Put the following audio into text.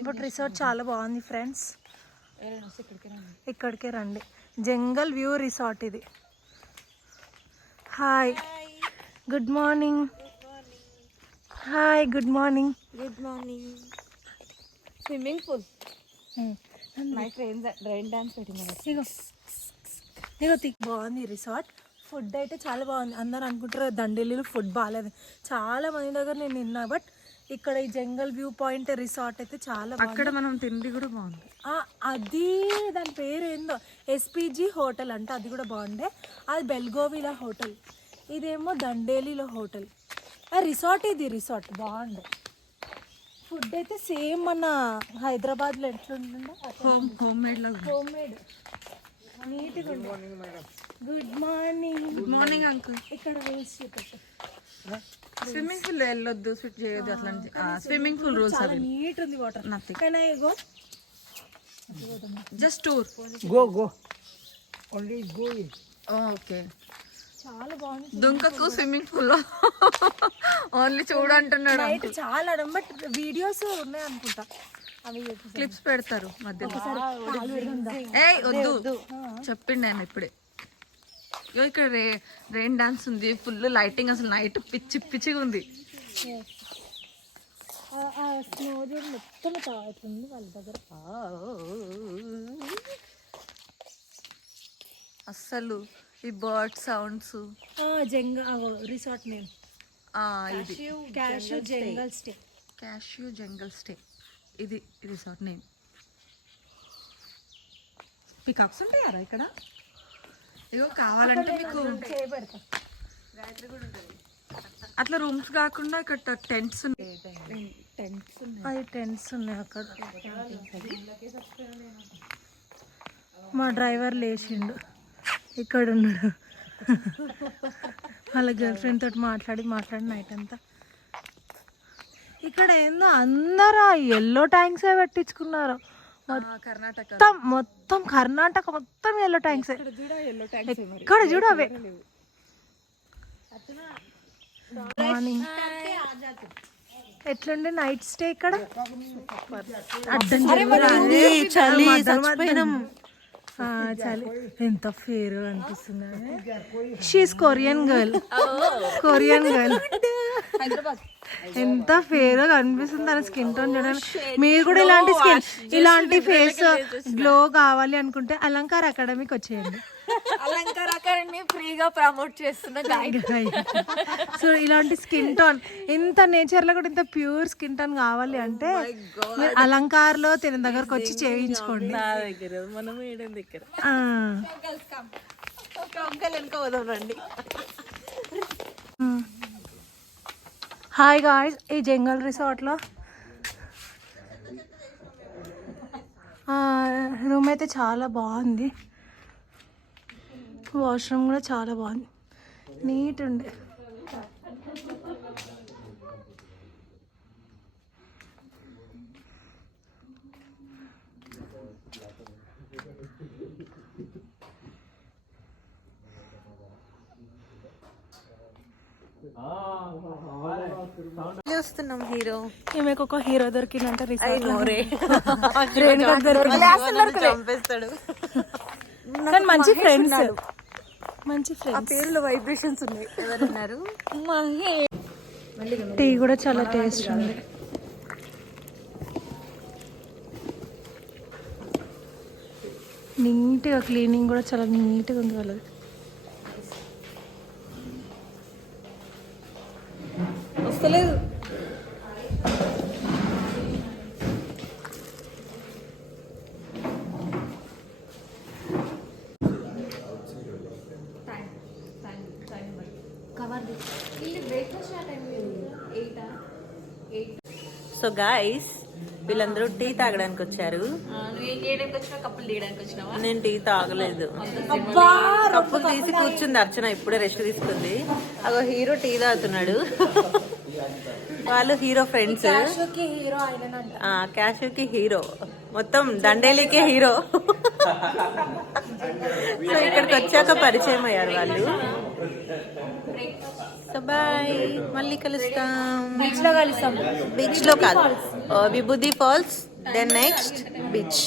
ఇప్పుడు రిసార్ట్ చాలా బాగుంది ఫ్రెండ్స్ ఇక్కడికే రండి. జంగల్ వ్యూ రిసార్ట్ ఇది. Hi good morning hi good morning good morning swimming pool night rain rain dance పెట్టింది బాగుంది రిసార్ట్ ఫుడ్ అయితే చాలా బాగుంది. అందరు అనుకుంటారు దండేలీలో ఫుడ్ బాగాలేదు. చాలా మంది దగ్గర నేను విన్నా బట్ ఇక్కడ ఈ జంగల్ వ్యూ పాయింట్ రిసార్ట్ అయితే చాలా అక్కడ మనం తిండి కూడా బాగుంది. అది దాని పేరు ఏందో ఎస్పీజీ హోటల్ అంటే అది కూడా బాగుండే. అది బెల్గోవిలా హోటల్. ఇదేమో దండేలిలో హోటల్. ఆ రిసార్ట్ ఇది రిసార్ట్ బాగుండే. ఫుడ్ అయితే సేమ్ మన హైదరాబాద్లో ఎట్లుంటుందో home home made home made. నీట్గా good morning good morning uncle ఇక్కడ స్విమ్మింగ్ పూల్ వెళ్ళొద్దు స్విట్ చేయొద్దు అట్లాంటి స్విమ్మింగ్ పూల్ రూల్స్ చాలా నీట్ ఉంది వాటర్ నథింగ్ కానీ go just tour Go, go. Only go in. Okay చాలా బాగుంది దుంకకు స్విమ్మింగ్ పూల్లో ఓన్లీ చూడంటున్నాడు నైట్ చాలా బట్ వీడియోస్ ఉన్నాయి అనుకుంటా. అవి క్లిప్స్ పెడతారు మధ్యలో. వద్దు. చెప్పిండు ఆయన ఇప్పుడే. ఇగో ఇక్కడ రే రెయిన్ డాన్స్ ఉంది. ఫుల్ లైటింగ్ అసలు నైట్ పిచ్చి పిచ్చిగా ఉంది. మొత్తం తాగుతుంది వాళ్ళ దగ్గర. అస్సలు ఈ బర్డ్ సౌండ్స్ జంగ రిసార్ట్ నేమ్ ఇది. Cash jungle stay cashew jungle stay ఇది రిసార్ట్ నేమ్ పికాక్స్ ఉంటాయారా ఇక్కడ? ఇగో కావాలంటే మీకు చేయబెడతా అట్లా రూమ్స్ కాకుండా ఇక్కడ టెంట్స్ ఉన్నాయి. టెంట్స్ ఉన్నాయి. అది టెంట్స్ ఉన్నాయి అక్కడ. మా డ్రైవర్ లేచిండు. ఇక్కడ ఉన్నాడు. వాళ్ళ గర్ల్ ఫ్రెండ్ తోటి మాట్లాడి మాట్లాడి నైట్ అంతా. ఇక్కడ ఏందో అందరూ ఎల్లో ట్యాంక్స్ పెట్టించుకున్నారు. కర్ణాటక. మొత్తం మొత్తం కర్ణాటక మొత్తం ఎల్లో ట్యాంక్స్ ఎల్లో ఎక్కడ చూడు అవే. మార్నింగ్. ఎట్లుండే నైట్ స్టే ఇక్కడ? అడ్డం జరుగుతుంది. చలి. ఎంత ఫేర్ అనిపిస్తుంది she's Korean girl Korean girl Hyderabad. ఎంత ఫేర్ కనిపిస్తుంది తన స్కిన్ టోన్ చూడండి మీరు కూడా ఇలాంటి స్కిన్ ఇలాంటి ఫేస్ గ్లో కావాలి అనుకుంటే అలంకార్ అకాడమీకి వచ్చేయండి. అలంకార అకాడమీ ఫ్రీగా ప్రమోట్ చేస్తున్న సో ఇలాంటి స్కిన్ టోన్ ఇంత నేచర్లో కూడా ఇంత ప్యూర్ స్కిన్ టోన్ కావాలి అంటే మీరు అలంకార్లో తిన దగ్గరకు వచ్చి చేయించుకోండి. దగ్గర మనం వేయడం దగ్గర. హాయ్ గాయ్స్ ఈ జంగల్ రిసార్ట్లో రూమ్ అయితే చాలా బాగుంది. వాష్రూమ్ కూడా చాలా బాగుంది. నీట్ ఉండే. చేస్తున్నాం హీరో? ఈమెకు ఒక హీరో దొరికిందంట చంపేస్తాడు కానీ మంచి ఫ్రెండ్స్ మంచి ఫ్రెండ్స్ పేరులో వైబ్రేషన్స్ ఉన్నాయి. ఎవరన్నారు? టీ కూడా చాలా టేస్ట్ ఉంది. నీట్గా క్లీనింగ్ కూడా చాలా నీట్గా ఉంది వాళ్ళది. సో గాయస్ వీళ్ళందరూ టీ తాగడానికి వచ్చారు. నేను టీ తాగలేదు. కప్పులు తీసి కూర్చుంది అర్చన ఇప్పుడే రెస్ట్ తీసుకుంది. అగో హీరో టీ తాగుతున్నాడు. వాళ్ళు హీరో ఫ్రెండ్స్ క్యాషుకి హీరో మొత్తం దండేలికే హీరో. సో ఇక్కడికి వచ్చాక పరిచయం అయ్యారు వాళ్ళు. సో బాయ్ మళ్ళీ కలుస్తాం. బీచ్లో కలుస్తాం. బీచ్లో కాదు. Vibhuti falls then next beach